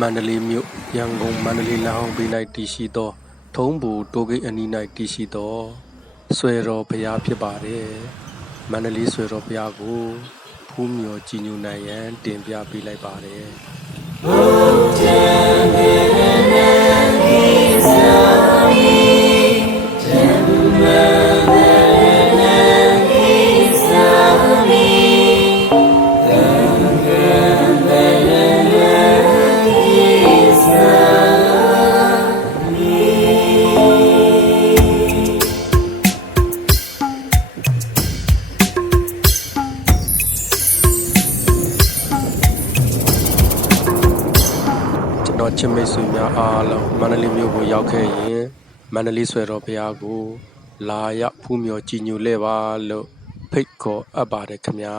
မန္တလေးမြို့ရန်ကုန်မန္တလေးလမ်းအောင်ပေး၌တည်ရှိသော ထုံးဘူတိုးဂိတ်အနီး၌တည်ရှိသောဆွေတော်ဘုရားဖြစ်ပါတယ်မန္တလေးဆွေတော်ဘုရားကိုဖူးမြော်ကြည်ညိုနိုင်ရန်တင်ပြပေးလိုက်ပါတယ် တော်ချစ်မိတ်ဆွေများအားလုံးမန္တလေးမြို့ကိုရောက်ခဲ့ရင်မန္တလေးဆွေတော်ဘုရားကို လာရောက်ဖူးမြော်ကြည်ညိုလဲပါလို့ဖိတ်ခေါ်အပ်ပါတယ်ခင်ဗျာ